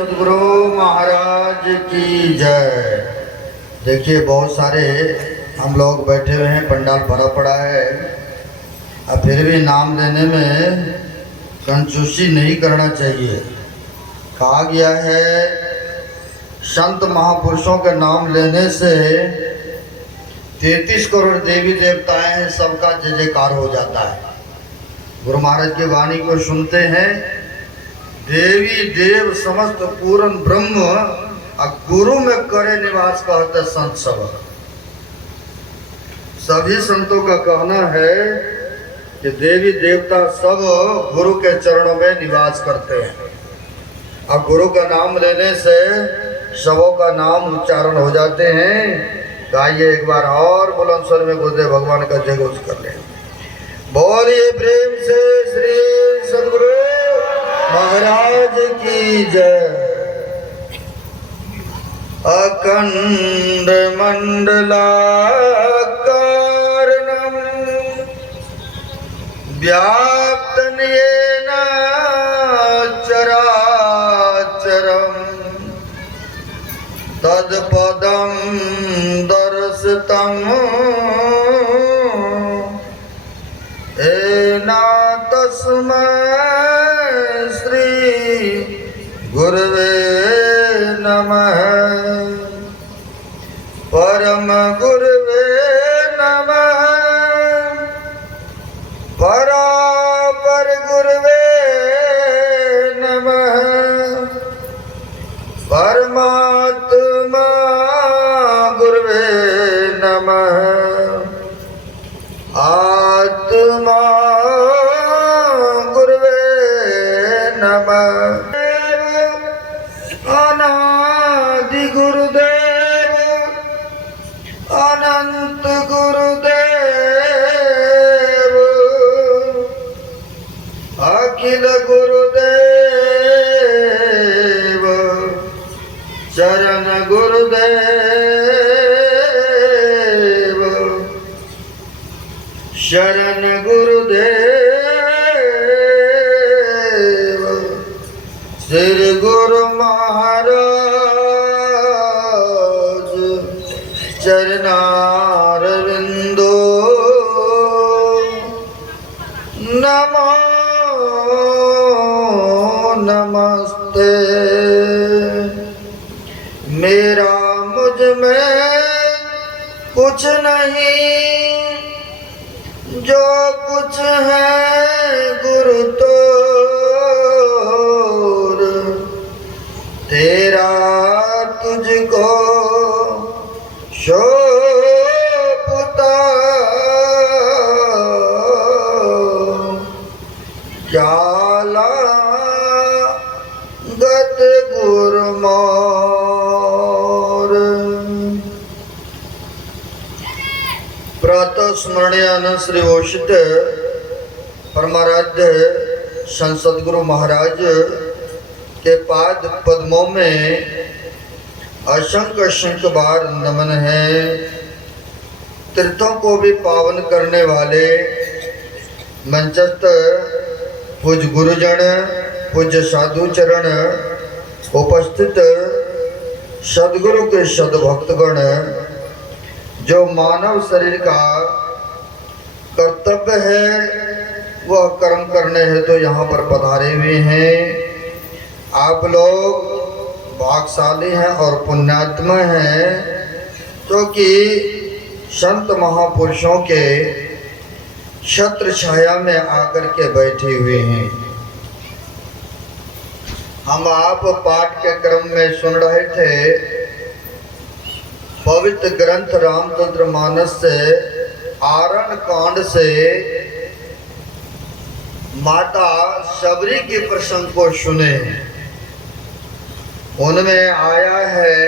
सदगुरु महाराज की जय। देखिए बहुत सारे हम लोग बैठे हुए हैं, पंडाल भरा पड़ा है, अब फिर भी नाम लेने में कंजूसी नहीं करना चाहिए। कहा गया है संत महापुरुषों के नाम लेने से 33 करोड़ देवी देवताएं हैं, सबका जय जयकार हो जाता है। गुरु महाराज की वाणी को सुनते हैं, देवी देव समस्त पूर्ण ब्रह्म गुरु में करे निवास कहते संत सब। सभी संतों का कहना है कि देवी देवता सब गुरु के चरणों में निवास करते हैं। अब गुरु का नाम लेने से सबों का नाम उच्चारण हो जाते हैं। गाइए एक बार और बुलंद स्वर में गुरुदेव भगवान का जय घोष कर ले। बोलिए प्रेम से श्री सदगुरु महाराज की जय। अखंड मंडलाकारणं व्याप्तं येन चराचरं तत्पदं दर्शितं येन तस्मै श्री गुरवे नमः। परम गुरवे नमः। परापर गुरवे नमः। परमात्मा गुरवे नमः। आत्मा गुरवे नमः। अनादि गुरुदेव अनंत गुरुदेव अखिल गुरुदेव चरण गुरुदेव शरण गुरुदेव श्री गुरु महाराज चरणारविंदो नमो नमस्ते। मेरा मुझ में कुछ नहीं, जो कुछ है गुरु तोर, तेरा तुझको शोभता जाला गत गुरु मोर। प्रातः स्मरणीय श्री ओषित परमाराध्य संत सद्गुरु महाराज के पाद पद्मों में असंख्य असंख्य बार नमन है। तीर्थों को भी पावन करने वाले मंचस्थ पूज्य गुरुजन, पूज्य साधु चरण, उपस्थित सद्गुरु के सद्भक्तगण, जो मानव शरीर का कर्तव्य है वह कर्म करने हेतु तो यहाँ पर पधारे हुए हैं। आप लोग भाग्यशाली हैं और पुण्यात्मा हैं, क्योंकि संत महापुरुषों के छत्र छाया में आकर के बैठे हुए हैं। हम आप पाठ के क्रम में सुन रहे थे पवित्र ग्रंथ रामचंद्र मानस से आरण कांड से माता शबरी के प्रसंग को सुने। उनमें आया है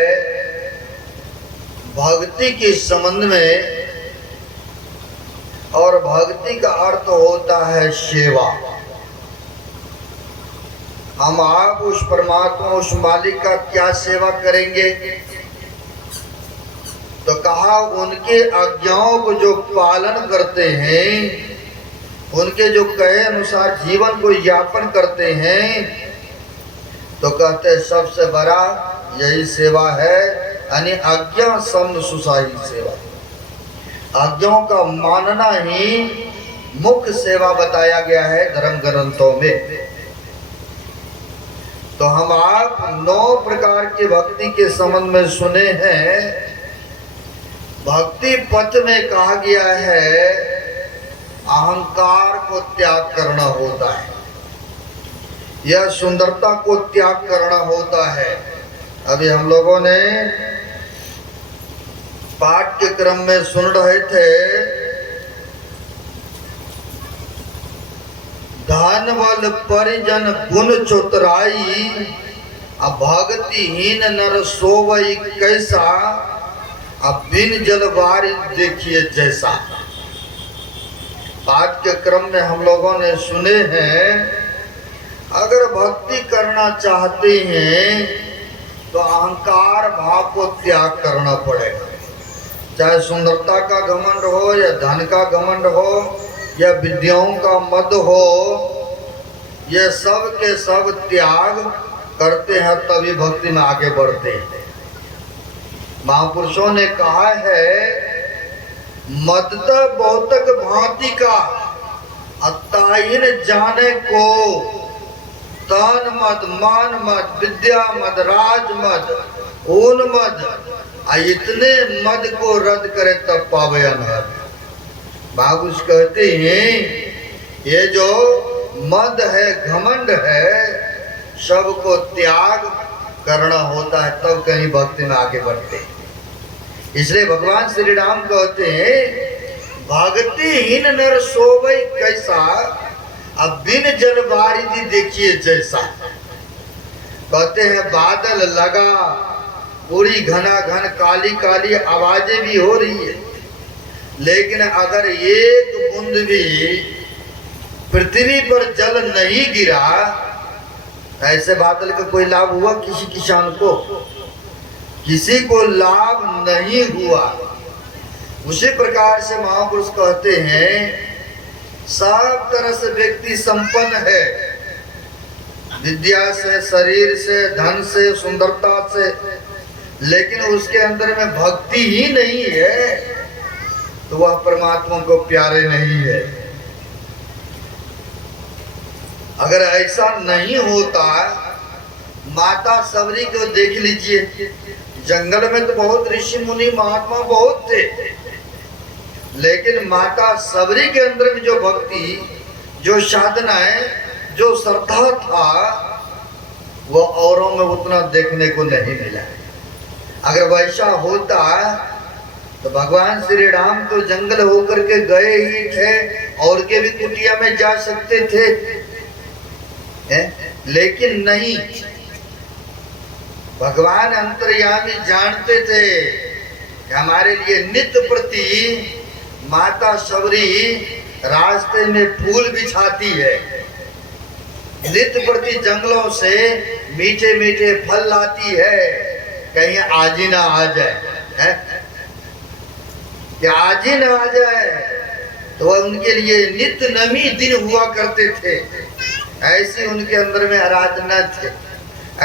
भक्ति के संबंध में, और भक्ति का अर्थ होता है सेवा। हम आप उस परमात्मा, उस मालिक का क्या सेवा करेंगे? तो कहा उनके आज्ञाओं को जो पालन करते हैं, उनके जो कहे अनुसार जीवन को यापन करते हैं, तो कहते सबसे बड़ा यही सेवा है, यानी आज्ञा सम सुसाही सेवा। आज्ञाओं का मानना ही मुख्य सेवा बताया गया है धर्म ग्रंथों में। तो हम आप 9 प्रकार की भक्ति के संबंध में सुने हैं। भक्ति पथ में कहा गया है अहंकार को त्याग करना होता है, यह सुंदरता को त्याग करना होता है। अभी हम लोगों ने पाठ के क्रम में सुन रहे थे, धन बल परिजन गुण चतुराई, भक्तिहीन नर सोवई कैसा, अब बिन जलवारी देखिए जैसा। पाठ के क्रम में हम लोगों ने सुने हैं, अगर भक्ति करना चाहते हैं तो अहंकार भाव को त्याग करना पड़ेगा। चाहे सुंदरता का घमंड हो या धन का घमंड हो या विद्याओं का मद हो, ये सब के सब त्याग करते हैं तभी भक्ति में आगे बढ़ते हैं। महापुरुषों ने कहा है मदत बहुतक भांति का, अताइन जाने को, तन मद, मान मद, विद्या मद, राज मद, ऊन मद, इतने मद को रद्द करे तब पावे अनहद। बाबूज कहते हैं ये जो मद है, घमंड है, सबको त्याग करना होता है तब कहीं भक्ति में आगे बढ़ते हैं। इसलिए भगवान श्री राम कहते हैं भक्तिहीन नर सोवई कैसा, अब बिन जल बारिधि देखिए जैसा। कहते हैं बादल लगा, पूरी घना घन काली काली आवाजें भी हो रही है, लेकिन अगर एक बूंद भी पृथ्वी पर जल नहीं गिरा, ऐसे बादल का कोई लाभ हुआ किसी किसान को? किसी को लाभ नहीं हुआ। उसी प्रकार से महापुरुष कहते हैं सब तरह से व्यक्ति संपन्न है, विद्या से, शरीर से, धन से, सुंदरता से, लेकिन उसके अंदर में भक्ति ही नहीं है तो वह परमात्मा को प्यारे नहीं है। अगर ऐसा नहीं होता, माता सबरी को देख लीजिए, जंगल में तो बहुत ऋषि मुनि महात्मा बहुत थे, लेकिन माता सबरी के अंदर में जो भक्ति, जो साधनाएं, जो श्रद्धा था, वो औरों में उतना देखने को नहीं मिला। अगर वैसा होता तो भगवान श्री राम तो जंगल होकर के गए ही थे, और के भी कुटिया में जा सकते थे, लेकिन नहीं। भगवान अंतर्यामी जानते थे कि हमारे लिए नित्य प्रति माता सबरी रास्ते में फूल बिछाती है, नित्य प्रति जंगलों से मीठे मीठे फल लाती है, कहीं आज ही ना आ जाए, कि आज ही ना आ जाए। तो वह उनके लिए नित्य नमी दिन हुआ करते थे। ऐसे उनके अंदर में आराधना थे,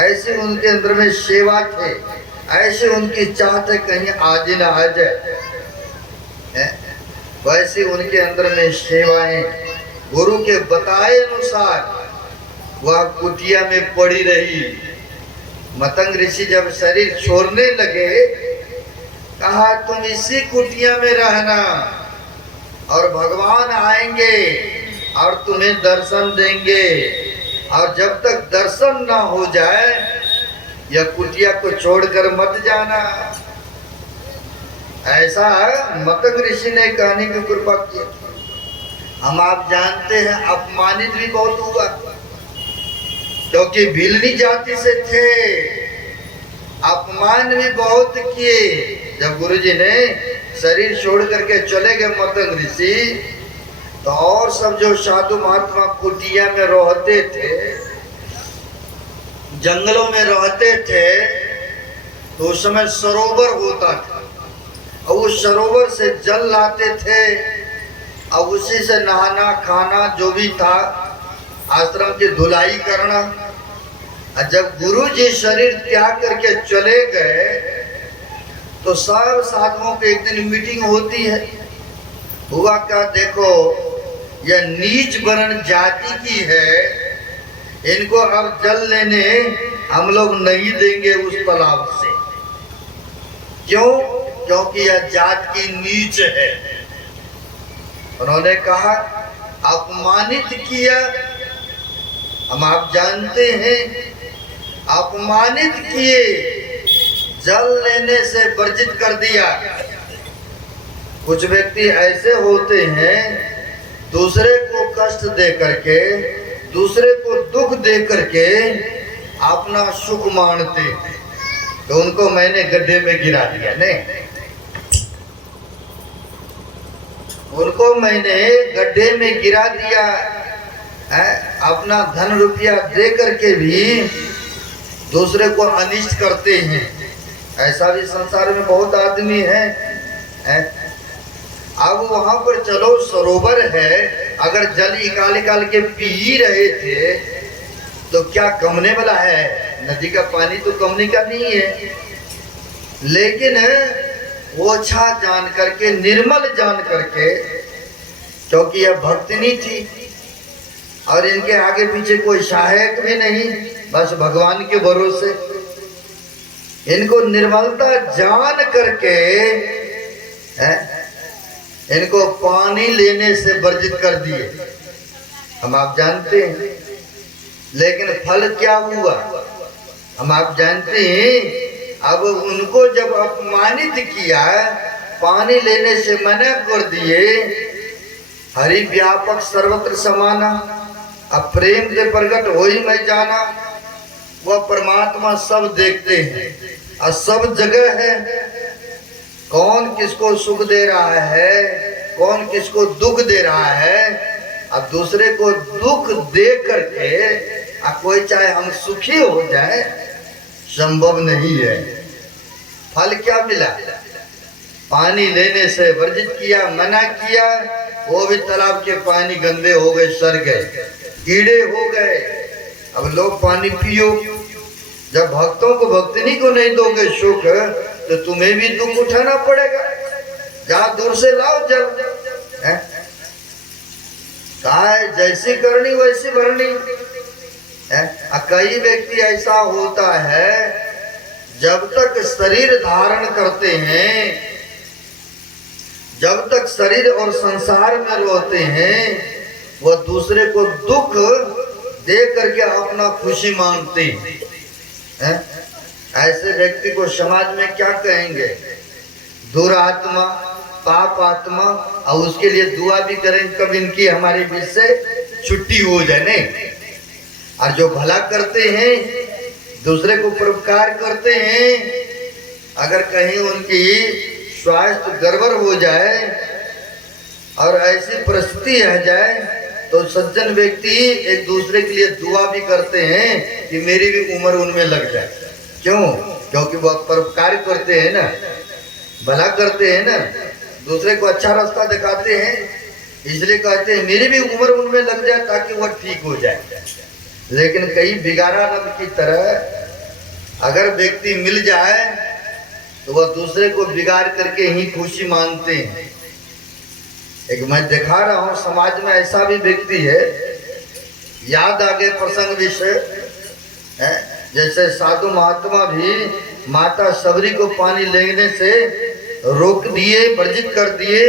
ऐसे उनके अंदर में सेवा थे, ऐसे उनकी चाहत है कहीं आज ही ना आ जाए। वैसे उनके अंदर में सेवाएं गुरु के बताए अनुसार वह कुटिया में पड़ी रही। मतंग ऋषि जब शरीर छोड़ने लगे, कहा तुम इसी कुटिया में रहना और भगवान आएंगे और तुम्हें दर्शन देंगे, और जब तक दर्शन ना हो जाए यह कुटिया को छोड़कर मत जाना। ऐसा मतंग ऋषि ने कहने की कृपा की। हम आप जानते हैं अपमानित भी बहुत हुआ, क्योंकि भिलनी जाति से थे, अपमान भी बहुत किए। जब गुरुजी ने शरीर छोड़ करके चले गए मतंग ऋषि, तो और सब जो साधु महात्मा कुटिया में रहते थे, जंगलों में रहते थे, तो उस समय सरोवर होता था, और उस सरोवर से जल लाते थे, और उसी से नहाना खाना जो भी था, आश्रम की धुलाई करना, और जब गुरु जी शरीर त्याग करके चले गए तो सब साधुओं के एक दिन मीटिंग होती है। हुआ क्या, देखो यह नीच वर्ण जाति की है, इनको अब जल लेने हम लोग नहीं देंगे उस तालाब से। क्यों? क्योंकि यह जात की नीच है। उन्होंने कहा अपमानित किया, हम आप जानते हैं अपमानित किए, जल लेने से वर्जित कर दिया। कुछ व्यक्ति ऐसे होते हैं दूसरे को कष्ट दे करके, दूसरे को दुख दे करके अपना सुख मानते हैं, तो उनको मैंने गड्ढे में गिरा दिया। नहीं, उनको मैंने गड्ढे में गिरा दिया है। अपना धन रुपया दे करके भी दूसरे को अनिष्ट करते हैं। ऐसा भी संसार में बहुत आदमी है। अब वहां पर चलो सरोवर है, अगर जल निकाल के पी रहे थे तो क्या कमने वाला है? नदी का पानी तो कमने का नहीं है, लेकिन ओछा जान करके, निर्मल जान करके, क्योंकि यह भक्तिनी थी और इनके आगे पीछे कोई सहायक भी नहीं, बस भगवान के भरोसे, इनको निर्मलता जान करके इनको पानी लेने से वर्जित कर दिए। हम आप जानते हैं, लेकिन फल क्या हुआ हम आप जानते हैं। अब उनको जब अपमानित किया, पानी लेने से मना कर दिए, हरि व्यापक सर्वत्र समाना, अब प्रेम से प्रकट हो ही मैं जाना। वह परमात्मा सब देखते हैं और सब जगह है। कौन किसको सुख दे रहा है, कौन किसको दुख दे रहा है। अब दूसरे को दुख दे करके कोई चाहे हम सुखी हो जाए, संभव नहीं है। फल क्या मिला? पानी लेने से वर्जित किया, मना किया, वो भी तालाब के पानी गंदे हो गए, सड़ गए, कीड़े हो गए। अब लोग पानी पियो। जब भक्तों को, भक्तनी को नहीं दोगे सुख, तो तुम्हें भी दुख उठाना पड़ेगा। जहां दूर से लाओ जल। कहा है जैसी करनी वैसी भरनी। कई व्यक्ति ऐसा होता है, जब तक शरीर धारण करते हैं, जब तक शरीर और संसार में रहते हैं, वह दूसरे को दुख दे करके अपना खुशी मानते हैं। ऐसे व्यक्ति को समाज में क्या कहेंगे? दुरात्मा, पाप आत्मा। और उसके लिए दुआ भी करें कब इनकी हमारे बीच से छुट्टी हो जाए। नहीं, और जो भला करते हैं, दूसरे को परोपकार करते हैं, अगर कहीं उनकी स्वास्थ्य गड़बड़ हो जाए और ऐसी परिस्थिति आ जाए, तो सज्जन व्यक्ति एक दूसरे के लिए दुआ भी करते हैं कि मेरी भी उम्र उनमें लग जाए। क्यों? क्योंकि वह परोपकार करते हैं ना, भला करते हैं ना, दूसरे को अच्छा रास्ता दिखाते हैं, इसलिए कहते हैं मेरी भी उम्र उनमें लग जाए ताकि वह ठीक हो जाए। लेकिन कई बिगाड़ानंद की तरह अगर व्यक्ति मिल जाए तो वह दूसरे को बिगाड़ करके ही खुशी मानते हैं। एक मैं दिखा रहा हूँ समाज में ऐसा भी व्यक्ति है, याद आ गए प्रसंग विषय है। जैसे साधु महात्मा भी माता सबरी को पानी लेने से रोक दिए, वर्जित कर दिए,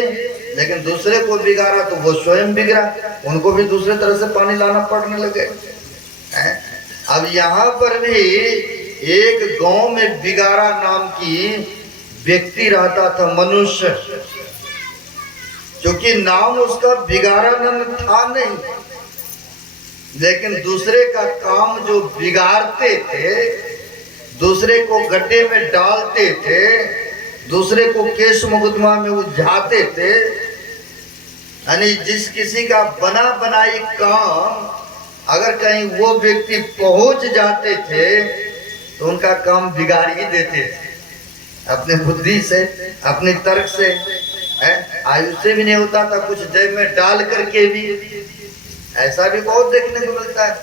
लेकिन दूसरे को बिगाड़ा तो वो स्वयं बिगड़ा, उनको भी दूसरे तरह से पानी लाना पड़ने लगे। अब यहाँ पर भी एक गांव में बिगाड़ा नाम की व्यक्ति रहता था, मनुष्य, क्योंकि नाम उसका बिगाड़ानंद था नहीं, लेकिन दूसरे का काम जो बिगाड़ते थे, दूसरे को गड्ढे में डालते थे, दूसरे को केस मुकदमा में उलझाते थे, यानी जिस किसी का बना बनाई काम अगर कहीं वो व्यक्ति पहुंच जाते थे तो उनका काम बिगाड़ ही देते थे, अपने बुद्धि से, अपने तर्क से। आयु से भी नहीं होता था, कुछ जेब में डाल करके भी। ऐसा भी बहुत देखने को मिलता है।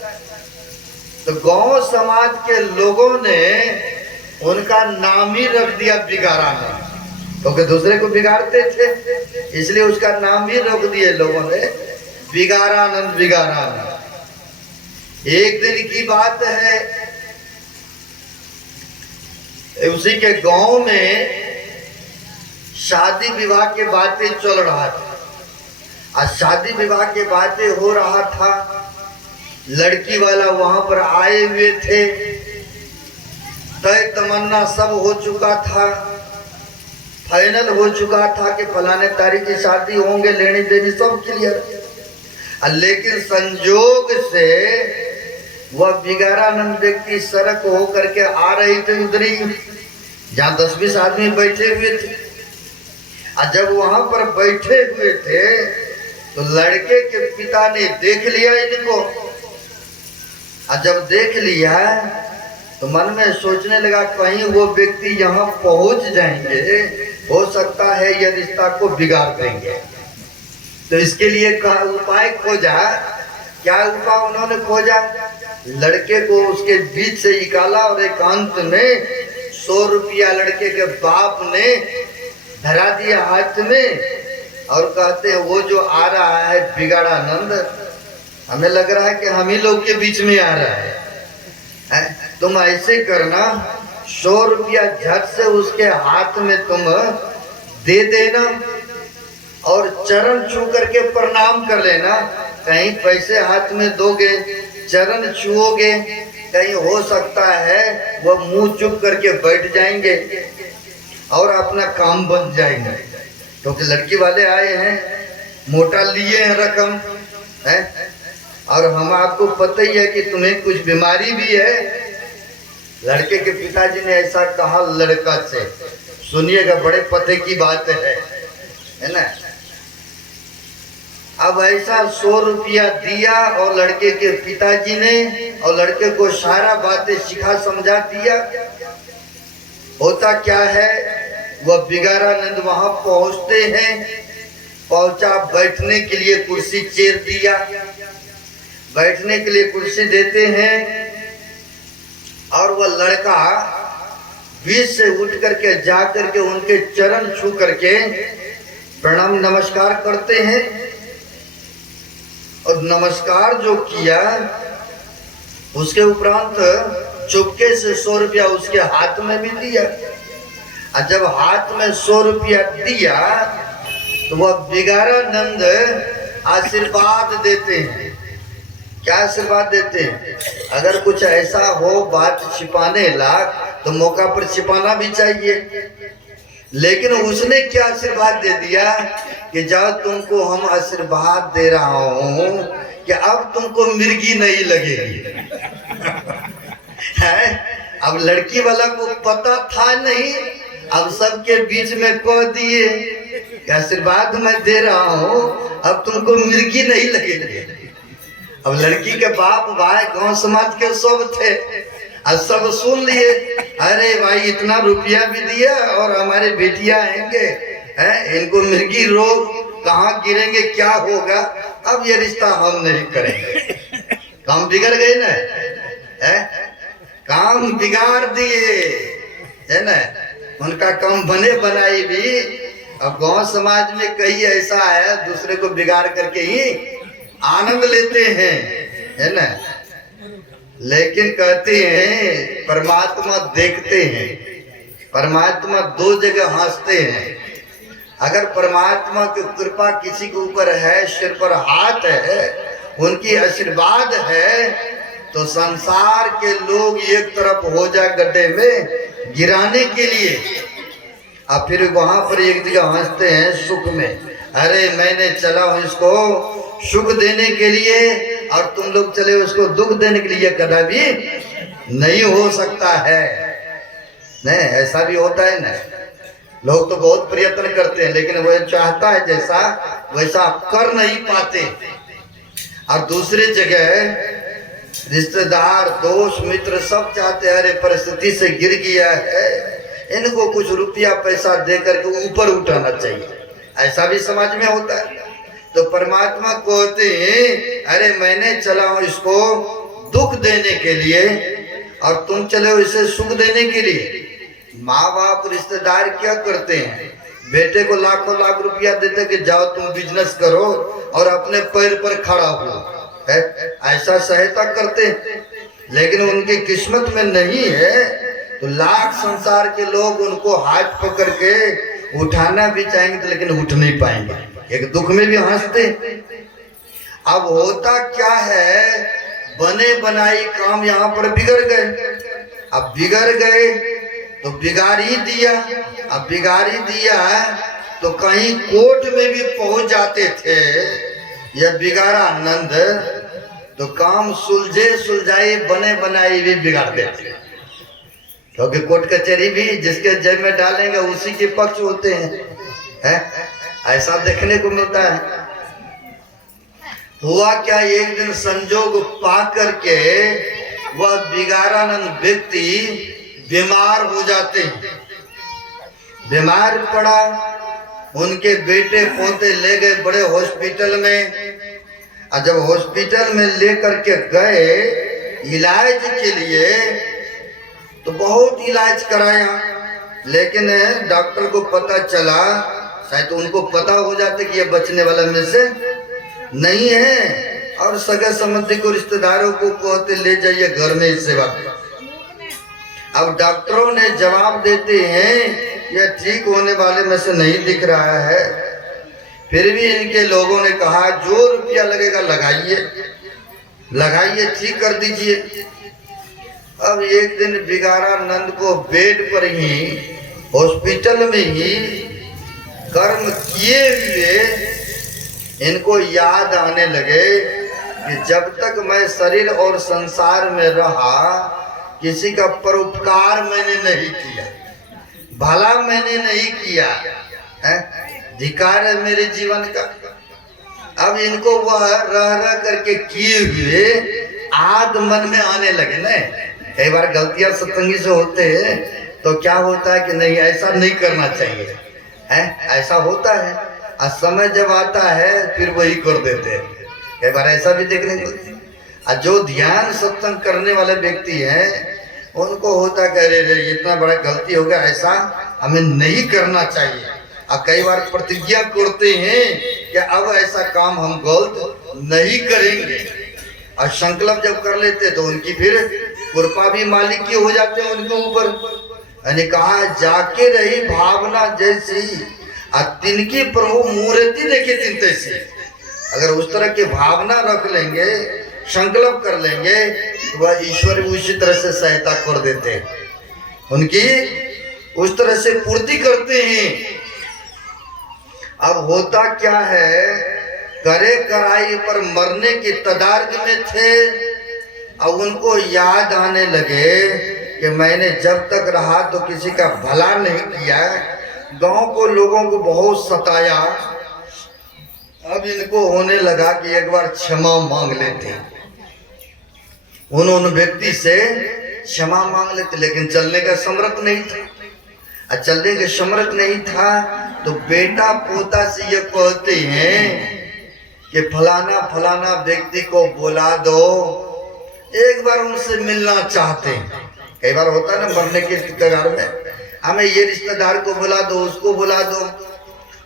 तो गांव समाज के लोगों ने उनका नाम ही रख दिया बिगारानंद, क्योंकि दूसरे को बिगाड़ते थे, इसलिए उसका नाम ही रख दिए लोगों ने बिगारानंद बिगारानंद। एक दिन की बात है, उसी के गांव में शादी विवाह के बातें चल रहा था। आज शादी विवाह के बातें हो रहा था, लड़की वाला वहां पर आए हुए थे, तय तमन्ना सब हो चुका था, फाइनल हो चुका था कि फलाने तारीख की शादी होंगे, लेनी देनी सब क्लियर। लेकिन संजोग से वह बिगारानंद व्यक्ति सड़क होकर के आ रही थी उधरी, जहाँ 10-20 आदमी बैठे हुए थे। और जब वहां पर बैठे हुए थे तो लड़के के पिता ने देख लिया इनको, और जब देख लिया तो मन में सोचने लगा कहीं वो व्यक्ति यहाँ पहुंच जाएंगे, हो सकता है यह रिश्ता को बिगाड़ देंगे। तो इसके लिए उपाय खोजा। क्या उपाय उन्होंने खोजा? लड़के को उसके बीच से निकाला और एकांत में 100 रुपया लड़के के बाप ने धरा दिया हाथ में, और कहते हैं वो जो आ रहा है बिगाड़ानंद, हमें लग रहा है कि हम ही लोग के बीच में आ रहा है, तुम ऐसे करना 100 रुपया झट से उसके हाथ में तुम दे देना और चरण छू करके प्रणाम कर लेना। कहीं पैसे हाथ में दोगे, चरण छुओगे, कहीं हो सकता है वह मुंह चुप करके बैठ जाएंगे और अपना काम बन जाएंगे। क्योंकि लड़की वाले आए हैं, मोटा लिए हैं रकम है, और हम आपको पता ही है कि तुम्हें कुछ बीमारी भी है। लड़के के पिताजी ने ऐसा कहा लड़का से, सुनिएगा बड़े पते की बात है ना। अब ऐसा 100 रुपया दिया और लड़के के पिताजी ने, और लड़के को सारा बातें सिखा समझा दिया। होता क्या है, वह बिगारानंद वहां पहुंचते हैं, पहुंचा, बैठने के लिए कुर्सी चेयर दिया, बैठने के लिए कुर्सी देते हैं, और वह लड़का बीच से उठ करके जा करके उनके चरण छू करके प्रणाम नमस्कार करते हैं। और नमस्कार जो किया उसके उपरांत चुपके से 100 रुपया उसके हाथ में भी दिया। और जब हाथ में 100 रुपया दिया तो वह बिगारानंद आशीर्वाद देते हैं। क्या आशीर्वाद देते हैं? अगर कुछ ऐसा हो बात छिपाने लायक तो मौका पर छिपाना भी चाहिए। लेकिन उसने क्या आशीर्वाद दे दिया कि जब तुमको हम आशीर्वाद दे रहा हूं कि अब तुमको मिर्गी नहीं लगेगी है। अब लड़की वाला को पता था नहीं, अब सबके बीच में कह दिए कि आशीर्वाद मैं दे रहा हूं, अब तुमको मिर्गी नहीं लगेगी। अब लड़की के बाप भाई गांव समाज के सब थे, और सब सुन लिए, अरे भाई इतना रुपया भी दिया और हमारे बेटियां आएंगे हैं, इनको मिर्गी रोग कहाँ गिरेंगे, क्या होगा, अब ये रिश्ता हम नहीं करेंगे। काम बिगड़ गए ना है, काम बिगाड़ दिए है ना। उनका काम बने बनाई भी। अब गांव समाज में कई ऐसा है दूसरे को बिगाड़ करके ही आनंद लेते हैं है ना। लेकिन कहते हैं परमात्मा देखते हैं, परमात्मा 2 जगह हंसते हैं। अगर परमात्मा की कृपा किसी के ऊपर है, सिर पर हाथ है, उनकी आशीर्वाद है, तो संसार के लोग एक तरफ हो जाए गड्ढे में गिराने के लिए, और फिर वहां पर एक जगह हंसते हैं सुख में। अरे मैंने चला हूं इसको सुख देने के लिए और तुम लोग चले उसको दुख देने के लिए, कदापि नहीं हो सकता है। नहीं, ऐसा भी होता है ना। लोग तो बहुत प्रयत्न करते हैं लेकिन वह चाहता है जैसा वैसा कर नहीं पाते। और दूसरी जगह रिश्तेदार दोस्त मित्र सब चाहते हैं, अरे परिस्थिति से गिर गया है, इनको कुछ रुपया पैसा दे करके ऊपर उठाना चाहिए। ऐसा भी समाज में होता है। तो परमात्मा कहते हैं अरे मैंने चला हूं इसको दुख देने के लिए और तुम चले हो इसे सुख देने के लिए। माँ बाप रिश्तेदार क्या करते हैं, बेटे को लाखों लाख रुपया देते कि जाओ तुम बिजनेस करो और अपने पैर पर खड़ा हो, है ऐसा सहायता करते हैं। लेकिन उनकी किस्मत में नहीं है तो लाख संसार के लोग उनको हाथ पकड़ के उठाना भी चाहेंगे तो लेकिन उठ नहीं पाएंगे, एक दुख में भी हंसते। अब होता क्या है, बने बनाई काम यहाँ पर बिगड़ गए। अब बिगड़ गए तो बिगाड़ ही दिया। अब बिगाड़ ही दिया तो कहीं कोर्ट में भी पहुंच जाते थे यह बिगाड़ा नंद, तो काम सुलझे सुलझाए बने बनाए भी बिगाड़ देते, क्योंकि कोर्ट कचहरी भी जिसके जेब में डालेंगे उसी के पक्ष होते हैं, ऐसा देखने को मिलता है। हुआ क्या, एक दिन संजोग पा करके वह बिगाड़ानंद व्यक्ति बीमार हो जाते हैं। बीमार पड़ा, उनके बेटे पोते ले गए बड़े हॉस्पिटल में। और जब हॉस्पिटल में लेकर के गए इलाज के लिए तो बहुत इलाज कराया, लेकिन डॉक्टर को पता चला, शायद तो उनको पता हो जाते कि ये बचने वाला में से नहीं है, और सगे संबंधी को रिश्तेदारों को कहते ले जाइए घर में इस सेवा। अब डॉक्टरों ने जवाब देते हैं यह ठीक होने वाले में से नहीं दिख रहा है। फिर भी इनके लोगों ने कहा जो रुपया लगेगा लगाइए लगाइए, ठीक कर दीजिए। अब एक दिन बिगाड़ानंद को बेड पर ही हॉस्पिटल में ही कर्म किए हुए इनको याद आने लगे कि जब तक मैं शरीर और संसार में रहा किसी का परोपकार मैंने नहीं किया, भला मैंने नहीं किया, धिक्कार है मेरे जीवन का। अब इनको वह रह रह करके किए हुए आद मन में आने लगे ना। कई बार गलतियां सत्संगी से होते हैं तो क्या होता है कि नहीं ऐसा नहीं करना चाहिए, ऐसा होता है, और समय जब आता है फिर वही कर देते हैं। कई बार ऐसा भी देखने को। और जो ध्यान सत्संग करने वाले व्यक्ति हैं उनको होता कह रहे इतना बड़ा गलती हो गया, ऐसा हमें नहीं करना चाहिए। और कई बार प्रतिज्ञा करते हैं कि अब ऐसा काम हम गलत नहीं करेंगे, और संकल्प जब कर लेते तो उनकी फिर कृपा भी मालिक की हो जाते हैं उनके ऊपर। यानी कहा जाके रही भावना जैसी तिनकी प्रभु मूर्ति देखे तिन तैसी। अगर उस तरह की भावना रख लेंगे, संकल्प कर लेंगे तो वह ईश्वर उसी तरह से सहायता कर देते हैं, उनकी उस तरह से पूर्ति करते हैं। अब होता क्या है, करे कराई पर मरने की तदारग में थे। अब उनको याद आने लगे कि मैंने जब तक रहा तो किसी का भला नहीं किया, गांव को लोगों को बहुत सताया। अब इनको होने लगा कि एक बार क्षमा मांग लेते, उन्होंने व्यक्ति से क्षमा मांग लेते, लेकिन चलने का समर्थ नहीं था। चलने का समर्थ नहीं था तो बेटा पोता से ये कहते हैं कि फलाना फलाना व्यक्ति को बुला दो, एक बार उनसे मिलना चाहते हैं। कई बार होता है ना मरने के कगार में, हमें ये रिश्तेदार को बुला दो, उसको बुला दो,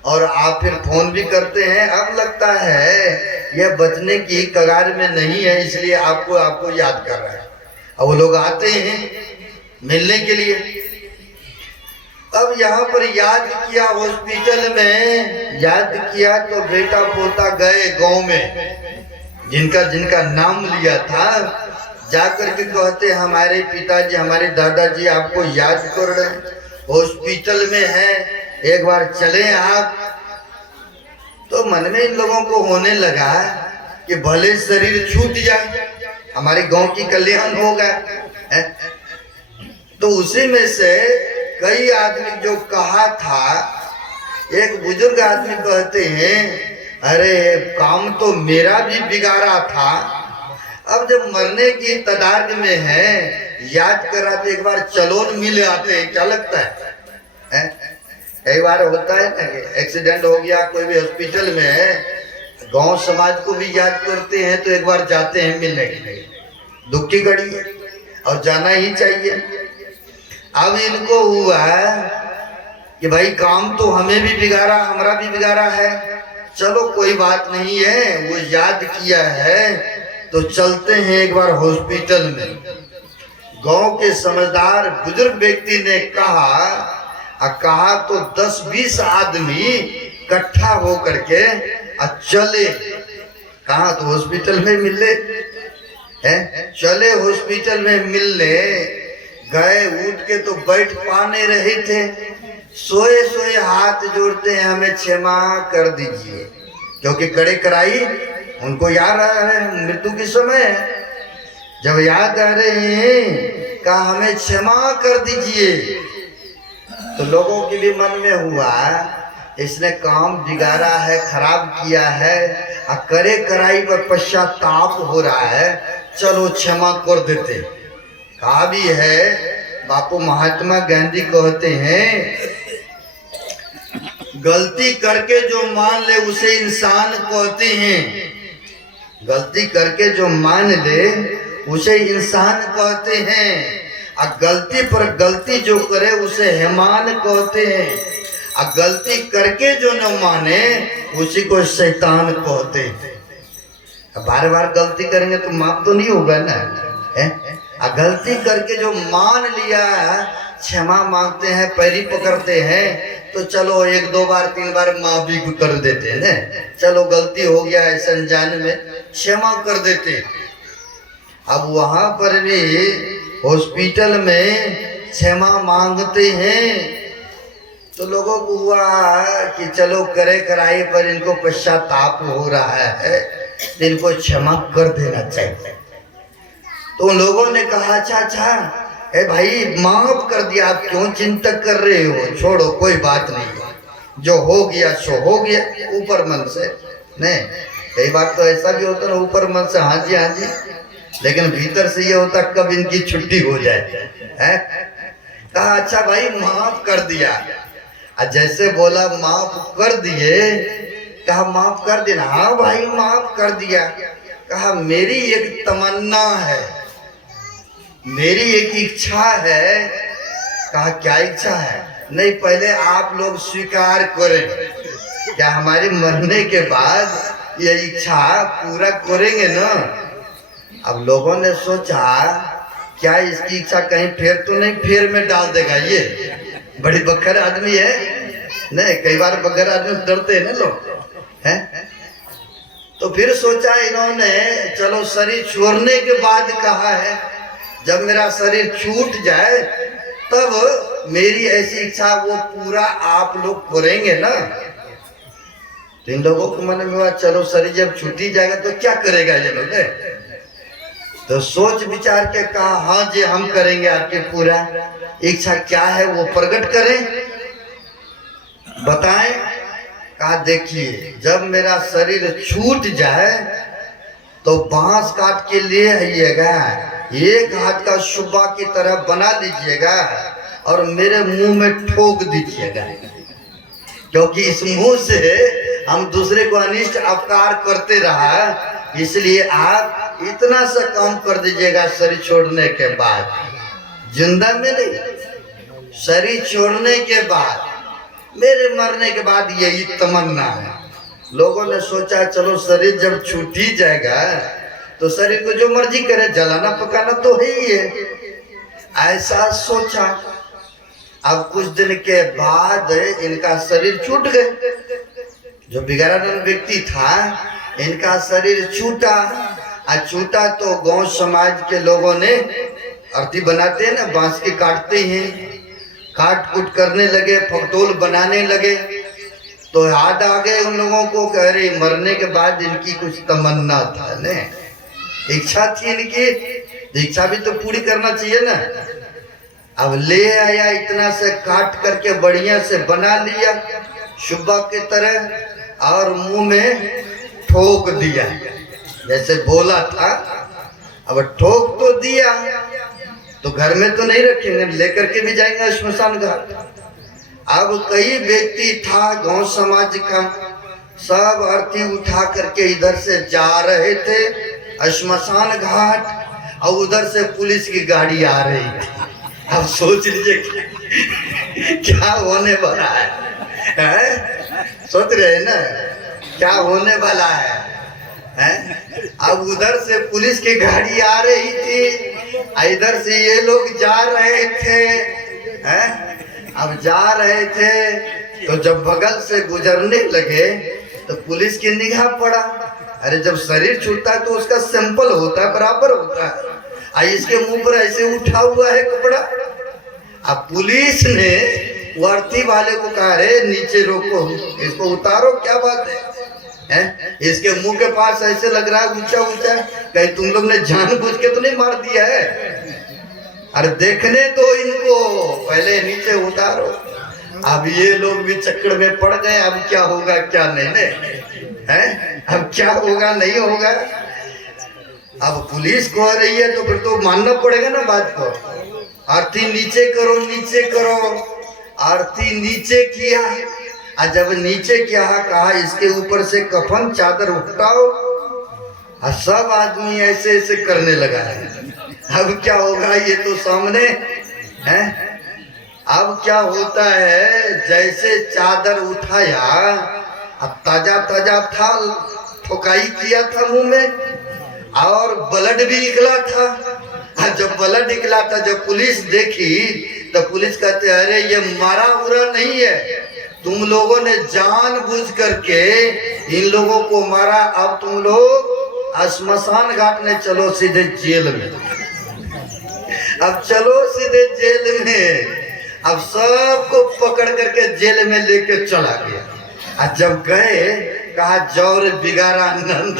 और आप फिर फोन भी करते हैं। अब लगता है यह बचने की कगार में नहीं है, इसलिए आपको याद कर रहा है। अब वो लोग आते हैं मिलने के लिए। अब यहाँ पर याद किया, हॉस्पिटल में याद किया तो बेटा पोता गए गांव में, जिनका जिनका नाम लिया था, जाकर के कहते हमारे पिताजी हमारे दादाजी आपको याद कर रहे हैं, हॉस्पिटल में है, एक बार चले आप। तो मन में इन लोगों को होने लगा कि भले शरीर छूट जाए, हमारे गांव की कल्याण होगा। तो उसी में से कई आदमी जो कहा था, एक बुजुर्ग आदमी कहते हैं अरे काम तो मेरा भी बिगाड़ा था, अब जब मरने की तदाद में है याद करा तो एक बार चलो न मिले आते हैं, क्या लगता है? कई बार होता है ना कि एक्सीडेंट हो गया कोई भी हॉस्पिटल में, गांव समाज को भी याद करते हैं तो एक बार जाते हैं मिलने के लिए, दुख की घड़ी है और जाना ही चाहिए। अब इनको हुआ कि भाई काम तो हमें भी बिगाड़ा, हमारा भी बिगाड़ा है, चलो कोई बात नहीं है, वो याद किया है तो चलते हैं एक बार हॉस्पिटल में। गांव के समझदार बुजुर्ग व्यक्ति ने कहा तो 10-20 आदमी इकट्ठा हो करके चले। कहा तो हॉस्पिटल में मिलने हैं, चले हॉस्पिटल में मिलने गए। उठ के तो बैठ पा नहीं रहे थे, सोए सोए हाथ जोड़ते हैं, हमें क्षमा कर दीजिए, क्योंकि कड़े कराई उनको याद आ रहे हैं, मृत्यु के समय है। जब याद आ रहे हैं कहा हमें क्षमा कर दीजिए, तो लोगों के भी मन में हुआ इसने काम बिगाड़ा है, खराब किया है, और करे कराई पर पश्चाताप हो रहा है, चलो क्षमा कर देते। कहा भी है, बापू महात्मा गांधी कहते हैं, गलती करके जो मान ले उसे इंसान कहते हैं। गलती करके जो मान ले उसे इंसान कहते हैं, और गलती पर गलती जो करे उसे हैवान कहते हैं, और गलती करके जो न माने उसी को शैतान कहते हैं। बार बार गलती करेंगे तो माफ तो नहीं होगा ना, है? गलती करके जो मान लिया, क्षमा मांगते हैं, पैरी पकड़ते हैं, तो चलो 1-2 बार 3 बार माफ भी कर देते हैं, चलो गलती हो गया है अनजाने में, क्षमा कर देते। अब वहां पर भी हॉस्पिटल में क्षमा मांगते हैं, तो लोगों को हुआ कि चलो करे कराई पर इनको पश्चाताप हो रहा है, तो इनको क्षमा कर देना चाहिए। तो लोगों ने कहा अच्छा ए भाई माफ कर दिया, आप क्यों चिंता कर रहे हो, छोड़ो कोई बात नहीं, जो हो गया सो हो गया, ऊपर मन से नहीं। कई बार तो ऐसा भी होता ना, ऊपर मन से हाँ जी, लेकिन भीतर से ये होता कब इनकी छुट्टी हो जाए है? कहा अच्छा भाई माफ कर दिया, जैसे बोला माफ कर दिए, कहा माफ कर देना, हाँ भाई माफ कर दिया। कहा मेरी एक तमन्ना है, मेरी एक इच्छा है। कहा क्या इच्छा है? नहीं पहले आप लोग स्वीकार करें, क्या हमारे मरने के बाद ये इच्छा पूरा करेंगे ना? अब लोगों ने सोचा क्या इसकी इच्छा कहीं फेर तो नहीं फेर में डाल देगा, ये बड़ी बखर आदमी है नहीं, कई बार बखर आदमी डरते हैं ना लोग, हैं? तो फिर सोचा इन्होंने चलो शरीर छोड़ने के बाद कहा है, जब मेरा शरीर छूट जाए तब मेरी ऐसी इच्छा वो पूरा आप लोग करेंगे ना। तो इन लोगों के मन में हुआ चलो शरीर जब छूट ही जाएगा तो क्या करेगा ये लोग, तो सोच विचार के कहा हाँ जी हम करेंगे, आपकी पूरा इच्छा क्या है वो प्रकट करें, बताएं। कहा देखिए जब मेरा शरीर छूट जाए तो बांस काट के ले आइएगा, एक हाथ का सुब्बा की तरह बना लीजिएगा और मेरे मुंह में ठोक दीजिएगा, क्योंकि इस मुंह से हम दूसरे को अनिष्ट अपकार करते रहा, इसलिए आप इतना सा काम कर दीजिएगा शरीर छोड़ने के बाद, जिंदा में नहीं, शरीर छोड़ने के बाद, मेरे मरने के बाद यही तमन्ना है। लोगों ने सोचा चलो शरीर जब छूट ही जाएगा तो शरीर को जो मर्जी करे, जलाना पकाना तो है ही है, ऐसा सोचा। अब कुछ दिन के बाद इनका शरीर छूट गए, जो बिगाड़ा व्यक्ति था इनका शरीर छूटा, छूटा तो गांव समाज के लोगों ने अर्थी बनाते हैं ना, बांस के काटते हैं, काट कूट करने लगे, फकटोल बनाने लगे। तो याद आ गए उन लोगों को, कह रहे मरने के बाद इनकी कुछ तमन्ना था ने, इच्छा थी इनकी, इच्छा भी तो पूरी करना चाहिए ना। अब ले आया, इतना से काट करके बढ़िया से बना लिया शुब्बा की तरह और मुंह में ठोक दिया, जैसे बोला था। अब ठोक तो दिया तो घर में तो नहीं रखेंगे, लेकर के भी जाएंगे श्मशान घाट। अब कई व्यक्ति था गांव समाज का, सब अर्थी उठा करके इधर से जा रहे थे श्मशान घाट, और उधर से पुलिस की गाड़ी आ रही थी। अब सोच लीजिए क्या होने वाला है? सोच रहे हैं ना क्या होने वाला है? अब उधर से पुलिस की गाड़ी आ रही थी, इधर से ये लोग जा रहे थे। अब जा रहे थे तो जब बगल से गुजरने लगे तो पुलिस की निगाह पड़ा। अरे जब शरीर छूटता है तो उसका सैंपल होता है, बराबर होता है। इसके मुंह पर ऐसे उठा हुआ है कपड़ा। अब पुलिस ने वर्दी वाले को कहा, अरे नीचे रोको, इसको उतारो, क्या बात है? इसके मुंह के पास ऐसे लग रहा है ऊंचा ऊंचा, कहीं तुम लोग ने जानबूझ के तो नहीं मार दिया है? अरे देखने दो इनको, पहले नीचे उतारो। अब ये लोग भी चक्कर में पड़ गए, अब क्या होगा क्या नहीं है? अब क्या होगा नहीं होगा? अब पुलिस कह रही है तो फिर तो मानना पड़ेगा ना बात को। आरती नीचे करो, नीचे करो। आरती नीचे किया, और जब नीचे किया कहा इसके ऊपर से कफन चादर उठाओ, और सब आदमी ऐसे ऐसे करने लगा है। अब क्या होगा ये तो सामने है। अब क्या होता है, जैसे चादर उठाया, अब ताजा ताजा था, ठोकाई किया था मुंह में, और ब्लड भी निकला था। जब ब्लड निकला था, जब पुलिस देखी तो पुलिस कहते अरे ये मारा उरा नहीं है, तुम लोगों ने जानबूझ करके इन लोगों को मारा। अब तुम लोग श्मशान घाट में चलो, सीधे जेल में। अब चलो सीधे जेल में। अब सबको पकड़ करके जेल में लेके चला गया। और जब गए कहा जौर बिगाड़ा नंद,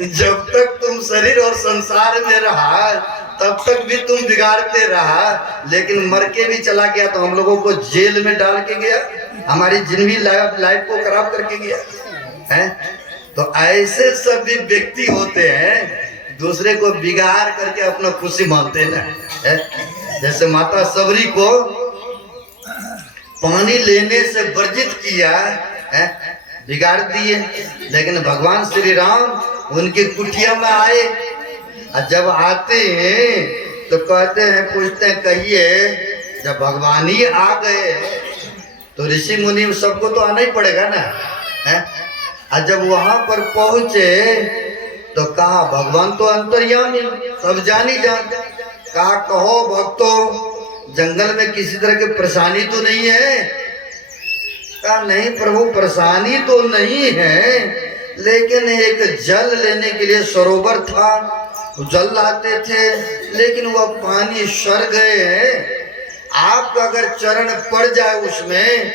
जब तक तुम शरीर और संसार में रहा तब तक भी तुम बिगाड़ते रहा, लेकिन मर के भी चला गया तो हम लोगों को जेल में डाल के गया, हमारी जिंदगी लाइफ को खराब करके गया है। तो ऐसे सभी व्यक्ति होते हैं, दूसरे को बिगाड़ करके अपना खुशी मानते हैं ना। जैसे माता सबरी को पानी लेने से वर्जित किया, बिगाड़ दिए, लेकिन भगवान श्री राम उनकी कुटिया में आए। और जब आते हैं तो कहते हैं, पूछते हैं कहिए, जब भगवान ही आ गए तो ऋषि मुनि सबको तो आना ही पड़ेगा ना है? और जब वहां पर पहुंचे तो कहा भगवान तो अंतर्यामी, सब जानी जान। कहा कहो भक्तों, जंगल में किसी तरह की परेशानी तो नहीं है? कहा नहीं प्रभु, परेशानी तो नहीं है, लेकिन एक जल लेने के लिए सरोवर था, जल लाते थे, लेकिन वह पानी सड़ गए हैं। आपका अगर चरण पड़ जाए उसमें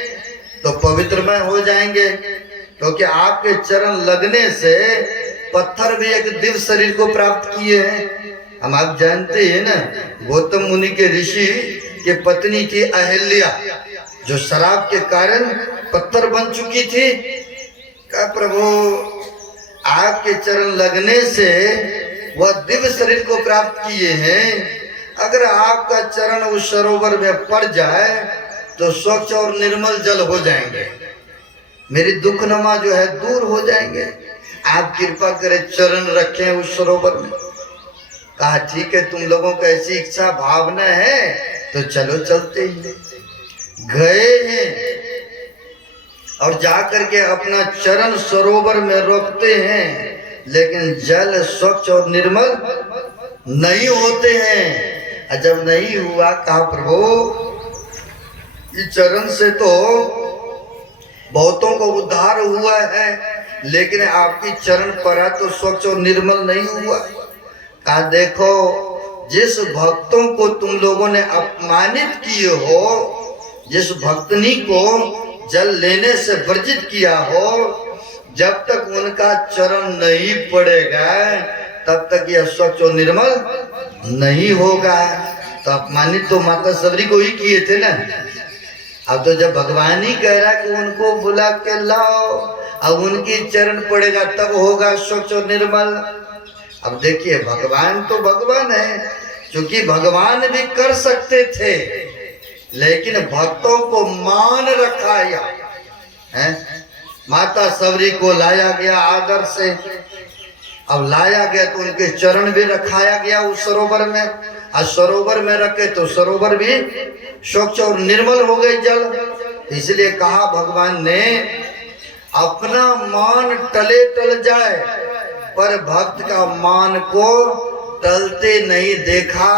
तो पवित्रमय हो जाएंगे, क्योंकि आपके चरण लगने से पत्थर भी एक दिव्य शरीर को प्राप्त किए हैं। हम आप जानते हैं ना, गौतम मुनि के ऋषि के पत्नी थी अहिल्या, जो शराब के कारण पत्थर बन चुकी थी। कहा प्रभु आपके चरण लगने से वह दिव्य शरीर को प्राप्त किए हैं, अगर आपका चरण उस सरोवर में पड़ जाए तो स्वच्छ और निर्मल जल हो जाएंगे, मेरी दुखनमा जो है दूर हो जाएंगे। आप कृपा करें चरण रखें उस सरोवर में। कहा ठीक है, तुम लोगों को ऐसी इच्छा भावना है तो चलो चलते ही। गए हैं और जाकर के अपना चरण सरोवर में रोकते हैं, लेकिन जल स्वच्छ और निर्मल नहीं होते हैं। जब नहीं हुआ, कहा प्रभु इस चरण से तो बहुतों को उद्धार हुआ है, लेकिन आपकी चरण पड़ा तो स्वच्छ और निर्मल नहीं हुआ। कहा देखो, जिस भक्तों को तुम लोगों ने अपमानित किए हो, जिस भक्तनी को जल लेने से वर्जित किया हो, जब तक उनका चरण नहीं पड़ेगा तब तक यह स्वच्छ और निर्मल नहीं होगा। तो अपमानित तो माता सबरी को ही किए थे ना। अब तो जब भगवान ही कह रहा कि उनको बुला के लाओ, अब उनकी चरण पड़ेगा तब होगा स्वच्छ और निर्मल। अब देखिए, भगवान तो भगवान है, क्योंकि भगवान भी कर सकते थे, लेकिन भक्तों को मान रखाया है। माता सबरी को लाया गया आदर से, अब लाया गया तो उनके चरण भी रखाया गया उस सरोवर में। आज सरोवर में रखे तो सरोवर भी स्वच्छ और निर्मल हो गए जल। इसलिए कहा भगवान ने, अपना मान टले टल जाए पर भक्त का मान को टलते नहीं देखा,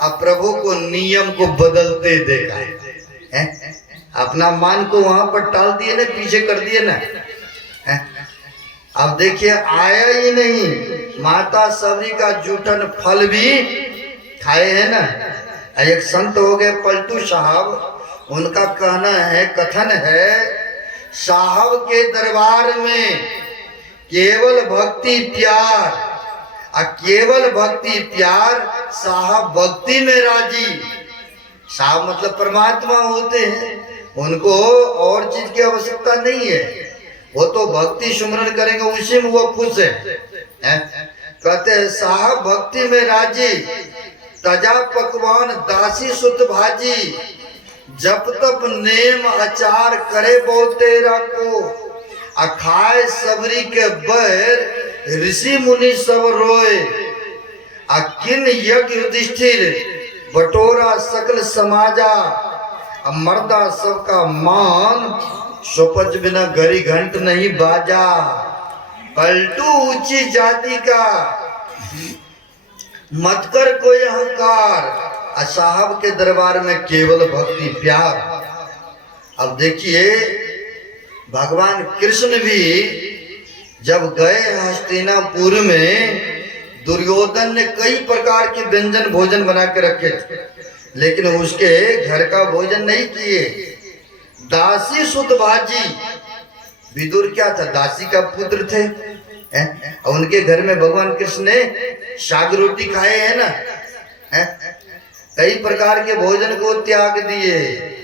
अब प्रभु को नियम को बदलते देखा है। अपना मान को वहां पर टाल दिए ना, पीछे कर दिए ना। अब देखिए आया ही नहीं, माता सबरी का जूठन फल भी खाए हैं ना। एक संत हो गए पलटू साहब, उनका कहना है, कथन है, साहब के दरबार में केवल भक्ति प्यार, केवल भक्ति प्यार, साहब भक्ति में राजी। साहब मतलब परमात्मा होते हैं, उनको और चीज की आवश्यकता नहीं है, वो तो भक्ति सुमरन करेंगे उसी में वो खुश है। कहते हैं साहब भक्ति में राजी, तजा पकवान दासी सुत भाजी, जब तप नेम अचार करे बहु तेरा को, अखाए सबरी के बैर ऋषि मुनि सब रोए, किन यज्ञ युधिष्ठिर बटोरा सकल समाजा, मर्दा सबका मान, सोपच बिना घड़ी घंट नहीं बाजा। पलटू ऊंची जाति का मत कर कोई अहंकार, साहब के दरबार में केवल भक्ति प्यार। अब देखिए भगवान कृष्ण भी जब गए हस्तिनापुर में, दुर्योधन ने कई प्रकार के व्यंजन भोजन बना के रखे थे, लेकिन उसके घर का भोजन नहीं किए। दासी सुत भाजी, विदुर क्या था, दासी का पुत्र थे, और उनके घर में भगवान कृष्ण ने साग रोटी खाए हैं ना। कई प्रकार के भोजन को त्याग दिए,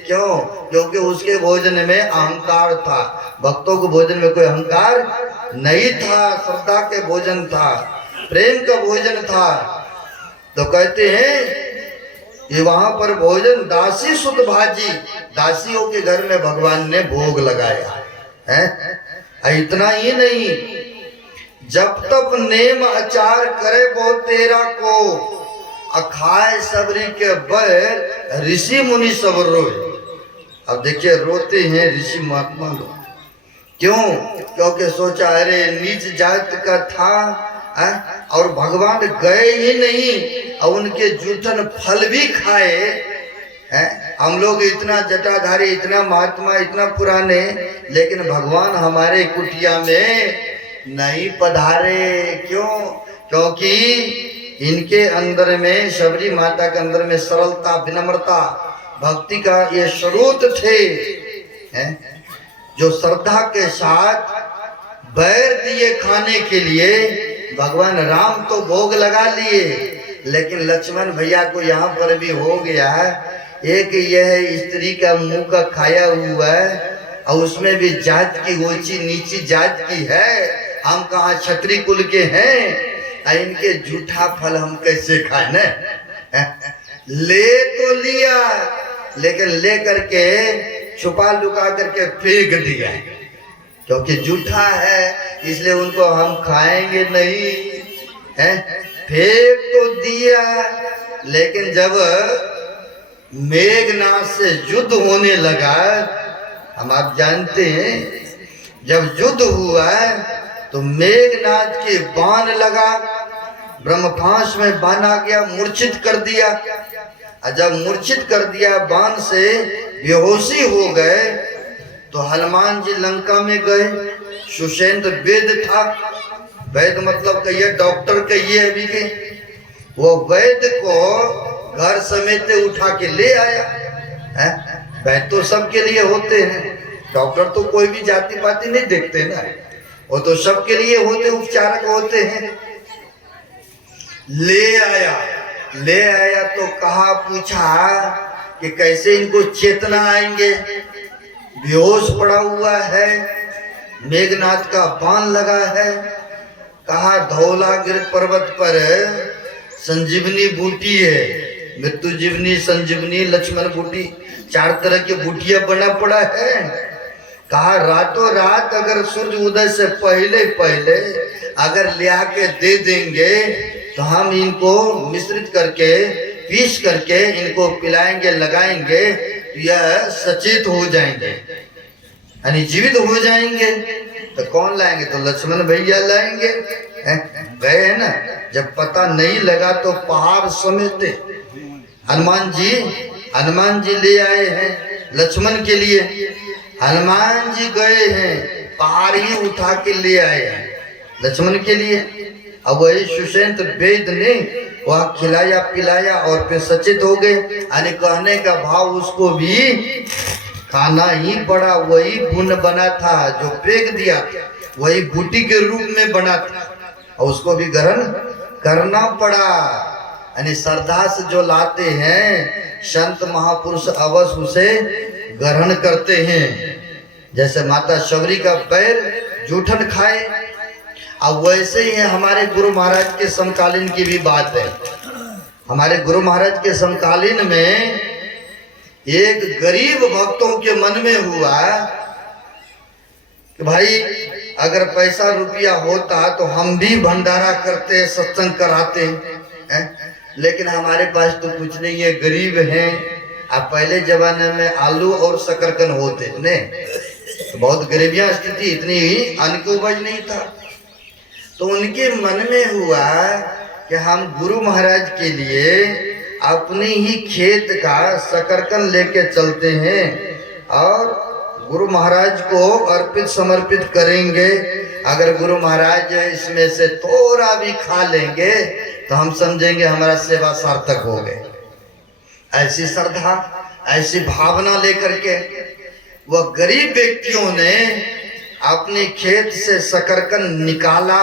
क्यों? क्योंकि उसके भोजन में अहंकार था। भक्तों को भोजन में कोई अहंकार नहीं था, श्रद्धा के भोजन था, प्रेम का भोजन था। तो कहते हैं कि वहां पर भोजन दासी सुत भाजी, दासियों के घर में भगवान ने भोग लगाया है। इतना ही नहीं, जब तब नेम अचार करे बहु तेरा को, अखाए सबरी के बैर ऋषि मुनि सब रोए। अब देखिए रोते हैं ऋषि महात्मा लोग, क्यों? क्योंकि सोचा अरे नीच जात का था, और भगवान गए ही नहीं और उनके जूठन फल भी खाए। हम लोग इतना जटाधारी, इतना महात्मा, इतना पुराने, लेकिन भगवान हमारे कुटिया में नहीं पधारे। क्यों? क्योंकि इनके अंदर में, शबरी माता के अंदर में सरलता, विनम्रता, भक्ति का ये स्रोत थे, जो श्रद्धा के साथ बैर दिए खाने के लिए। भगवान राम तो भोग लगा लिए, लेकिन लक्ष्मण भैया को यहाँ पर भी हो गया एक यह स्त्री का मुंह का खाया हुआ है, और उसमें भी जात की ऊंची नीची जात की है। हम कहाँ क्षत्रिय कुल के हैं, इनके झूठा फल हम कैसे खाए न? ले तो लिया, लेकिन ले करके छुपा लुका करके फेंक दिया, क्योंकि झूठा है, इसलिए उनको हम खाएंगे नहीं है। फेंक तो दिया, लेकिन जब मेघनाथ से युद्ध होने लगा, हम आप जानते हैं जब युद्ध हुआ तो मेघनाथ के बाण लगा, ब्रह्मपाश में बाण आ गया, मूर्छित कर दिया। और जब मूर्छित कर दिया, बाण से बेहोशी हो गए, तो हनुमान जी लंका में गए। सुषेंद्र वैद्य था, वैद्य मतलब कहिए डॉक्टर कहिए अभी के, वो वैद्य को घर समेत उठा के ले आया। वैद्य तो सबके लिए होते हैं, डॉक्टर तो कोई भी जाति पाति नहीं देखते ना, वो तो सबके लिए होते, उपचारक होते हैं। ले आया तो कहा, पूछा कि कैसे इनको चेतना आएंगे, बेहोश पड़ा हुआ है, मेघनाथ का बाण लगा है। कहा धौलागिर पर्वत पर संजीवनी बूटी है, मृत्यु जीवनी, संजीवनी, लक्ष्मण बूटी, 4 तरह की बूटियां बना पड़ा है। कहा रातों रात अगर सूर्य उदय से पहले पहले अगर ले आके दे देंगे तो हम इनको मिश्रित करके पीस करके इनको पिलाएंगे लगाएंगे, यह सचेत हो जाएंगे यानी जीवित हो जाएंगे। तो कौन लाएंगे? तो लक्ष्मण भैया लाएंगे। गए है ना, जब पता नहीं लगा तो पहाड़ समेटे हनुमान जी ले आए हैं लक्ष्मण के लिए। हनुमान जी गए हैं पहाड़ ही उठा के ले आए हैं लक्ष्मण के लिए। अब वही सुषेंत वेद ने वह खिलाया पिलाया और फिर सचेत हो गए। यानी कहने का भाव उसको भी खाना ही पड़ा। वही पुण्य बना था जो फेंक दिया, वही बूटी के रूप में बना था और उसको भी ग्रहण करना पड़ा। यानी श्रद्धा से जो लाते हैं संत महापुरुष अवश्य उसे ग्रहण करते हैं। जैसे माता शबरी का पैर जूठन खाए, अब वैसे ही है हमारे गुरु महाराज के समकालीन की भी बात है। हमारे गुरु महाराज के समकालीन में एक गरीब भक्तों के मन में हुआ कि भाई अगर पैसा रुपया होता तो हम भी भंडारा करते सत्संग कराते हैं, लेकिन हमारे पास तो कुछ नहीं है, गरीब हैं। अब पहले जमाने में आलू और शकरकंद होते ने, तो बहुत गरीबियां स्थिति, इतनी अन्न की उपज नहीं था। तो उनके मन में हुआ कि हम गुरु महाराज के लिए अपने ही खेत का शकरकंद लेके चलते हैं और गुरु महाराज को अर्पित समर्पित करेंगे। अगर गुरु महाराज इसमें से थोड़ा भी खा लेंगे तो हम समझेंगे हमारा सेवा सार्थक हो गए। ऐसी श्रद्धा ऐसी भावना लेकर के वह गरीब व्यक्तियों ने अपने खेत से शकरकंद निकाला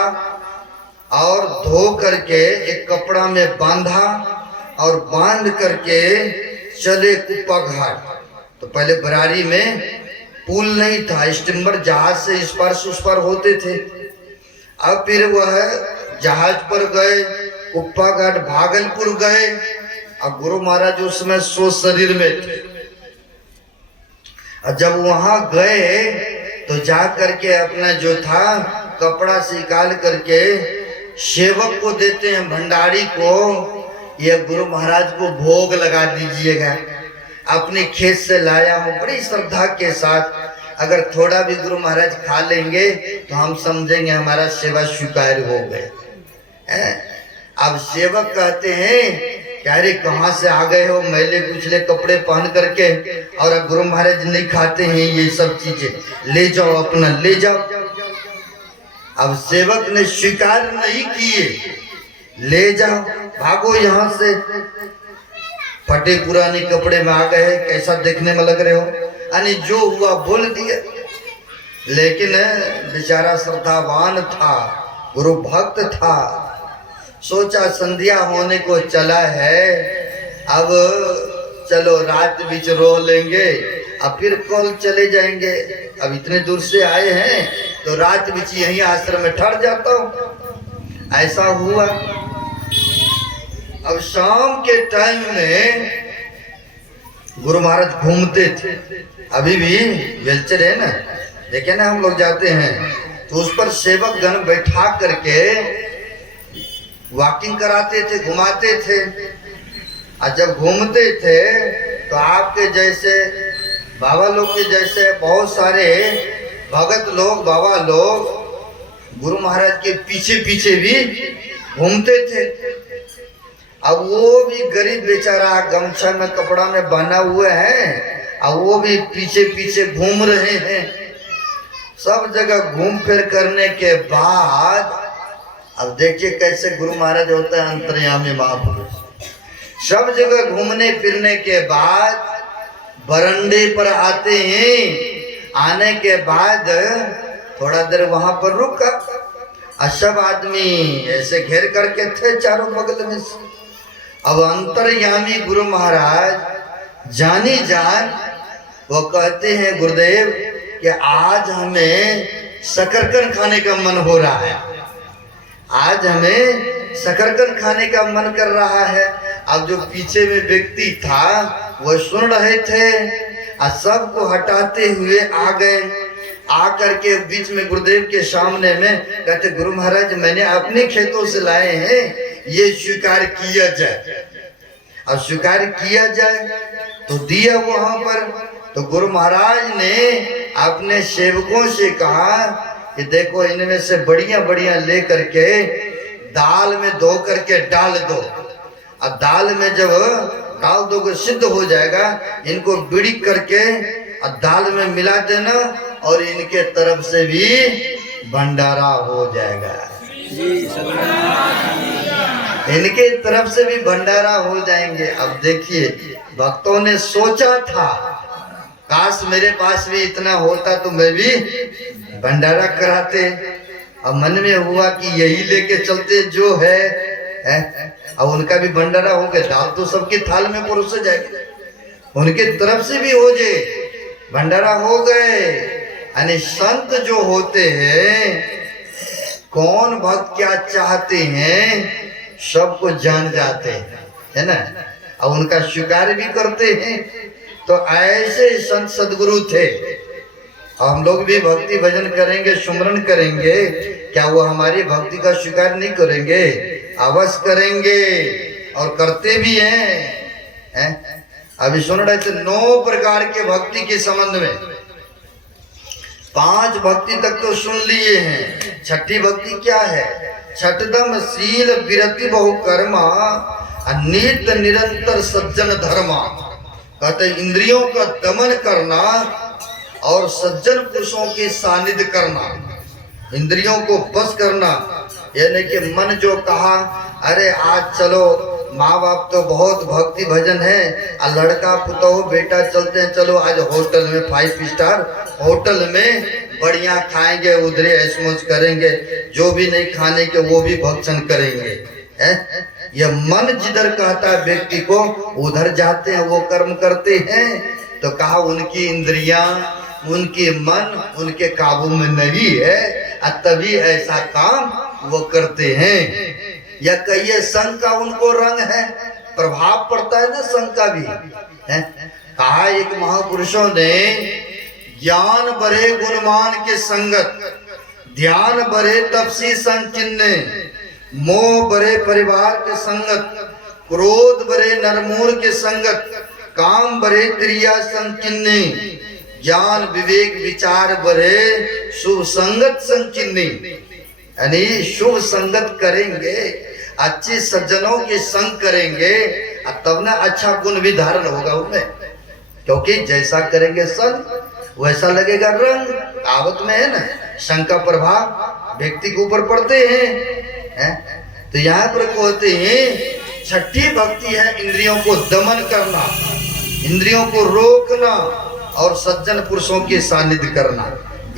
और धो करके एक कपड़ा में बांधा और बांध करके चले कुप्पा घाट। तो पहले बरारी में पुल नहीं था, स्टीमर जहाज से इस पार से उस पार होते थे। अब फिर वह जहाज पर गए, कुप्पा घाट भागलपुर गए और गुरु महाराज उसमें सो शरीर में थे। और जब वहां गए तो जा करके अपना जो था कपड़ा से निकाल करके सेवक को देते हैं, भंडारी को, ये गुरु महाराज को भोग लगा दीजिएगा, अपने खेत से लाया हूँ। बड़ी श्रद्धा के साथ अगर थोड़ा भी गुरु महाराज खा लेंगे तो हम समझेंगे हमारा सेवा स्वीकार हो गए। अब सेवक कहते हैं अरे कहाँ से आ गए हो, मैले कुचले कपड़े पहन करके, और गुरु महाराज नहीं खाते हैं ये सब चीजें, ले जाओ अपना ले जाओ। अब सेवक ने स्वीकार नहीं किए, ले जाओ भागो यहाँ से, फटे पुराने कपड़े में आ गए, कैसा देखने में लग रहे हो, यानी जो हुआ बोल दिया। लेकिन बेचारा श्रद्धावान था, गुरु भक्त था, सोचा संध्या होने को चला है, अब चलो रात बीच रो लेंगे, अब फिर कल चले जाएंगे। अब इतने दूर से आए हैं तो रात बीच यहीं आश्रम में ठहर जाता हूँ। ऐसा हुआ। अब शाम के टाइम में गुरु महाराज घूमते थे, अभी भी वेलचर है ना, देखे ना हम लोग जाते हैं तो उस पर सेवक गण बैठा करके वॉकिंग कराते थे, घुमाते थे। और जब घूमते थे तो आपके जैसे बाबा लोग के जैसे बहुत सारे भगत लोग बाबा लोग गुरु महाराज के पीछे पीछे भी घूमते थे। अब वो भी गरीब बेचारा गमछा में कपड़ा में बना हुए हैं, अब वो भी पीछे पीछे घूम रहे हैं। सब जगह घूम फिर करने के बाद अब देखिए कैसे गुरु महाराज होता है अंतर्यामी महापुरुष। सब जगह घूमने फिरने के बाद बरंडे पर आते हैं, आने के बाद थोड़ा देर वहां पर रुका और सब आदमी ऐसे घेर करके थे चारों बगल में से। अब अंतर्यामी गुरु महाराज जानी जान वो कहते हैं गुरुदेव कि आज हमें शकरकंद खाने का मन हो रहा है, आज हमें शकरकंद खाने का मन कर रहा है। अब जो पीछे में व्यक्ति था वो सुन रहे थे और सबको हटाते हुए आ गए। आकर के बीच में गुरुदेव के सामने में कहते, गुरु महाराज मैंने अपने खेतों से लाए हैं, ये स्वीकार किया जाए। अब स्वीकार किया जाए तो दिया वहां पर। तो गुरु महाराज ने अपने सेवकों से कहा कि देखो इनमें से बढ़िया बढ़िया ले करके दाल में धो करके डाल दो, और दाल में जब डाल दोगे सिद्ध हो जाएगा, इनको बिड़ी करके और दाल में मिला देना, और इनके तरफ से भी भंडारा हो जाएगा। इनके तरफ से भी भंडारा हो जाएंगे। अब देखिए भक्तों ने सोचा था, काश मेरे पास भी इतना होता तो मैं भी भंडारा कराते। अब मन में हुआ कि यही लेके चलते जो है, अब उनका भी भंडारा हो गया, दाल तो सबके थाल में परोसे जाएगी, उनके तरफ से भी हो जाए, भंडारा हो गए। यानी संत जो होते हैं, कौन भक्त क्या चाहते हैं सबको जान जाते हैं, है ना, और उनका स्वीकार भी करते हैं। तो ऐसे संत सदगुरु थे। हम लोग भी भक्ति भजन करेंगे, सुमरन करेंगे, क्या वो हमारी भक्ति का स्वीकार नहीं करेंगे? अवश्य करेंगे और करते भी हैं। अभी सुन रहे थे 9 प्रकार के भक्ति के संबंध में, 5 भक्ति तक तो सुन लिए हैं। छठी भक्ति क्या है? छठदम शील विरति बहु कर्मा, नित्य निरंतर सज्जन धर्मा। कहते इंद्रियों का दमन करना और सज्जन पुरुषों की सानिध्य करना, इंद्रियों को बस करना। यानी कि मन जो कहा, अरे आज चलो, माँ बाप तो बहुत भक्ति भजन है, और लड़का पुतहु बेटा चलते हैं, चलो आज होटल में 5 स्टार होटल में बढ़िया खाएंगे, उधरे ऐश मौज करेंगे, जो भी नहीं खाने के वो भी भक्षण करेंगे। यह मन जिधर कहता है व्यक्ति को, उधर जाते हैं, वो कर्म करते हैं। तो कहा उनकी इंद्रियां, उनके मन उनके काबू में नहीं है, और तभी ऐसा काम वो करते हैं। या कहिए संग का उनको रंग है, प्रभाव पड़ता है ना संग का भी है। कहा एक महापुरुषों ने, ज्ञान बरे गुणमान के संगत, ध्यान बरे तपसी संचिन्ने, मोह बरे परिवार के संगत, क्रोध बरे नरमूर के संगत, काम बरे त्रिया संचिन्ने, ज्ञान विवेक विचार बरे शुभ संगत संचिन्ने। यानी शुभ संगत करेंगे, अच्छे सज्जनों के संग करेंगे, तब ना अच्छा गुण भी धारण होगा उनमें, क्योंकि जैसा करेंगे संग वैसा लगेगा रंग। कहावत में है ना, संग का प्रभाव व्यक्ति के ऊपर पड़ते हैं। तो यहाँ पर कहते हैं छठी भक्ति है इंद्रियों को दमन करना, इंद्रियों को रोकना और सज्जन पुरुषों के सानिध्य करना,